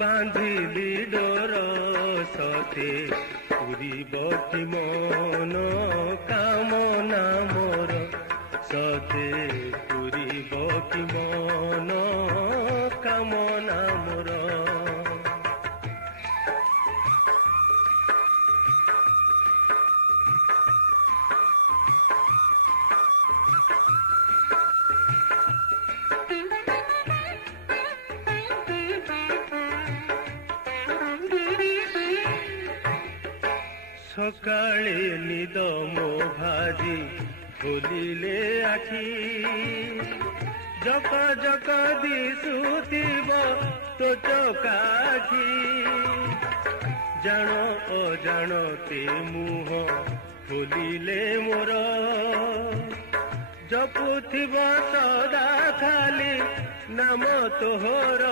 ବାନ୍ଧିଲି door ସତେ ପୁରିବ କି ମନ କାମନା ମୋର ସତେ ପୁରିବ କି ମନ କାମନା ମୋର। সকালে নিদ মো ভাজি খোলিলে আখি জক জক দিশুথিব তো চকাখি জাণ অজাণতে মুহ খোলিলে মোর জপুথিব সদা খালি নাম তোহর।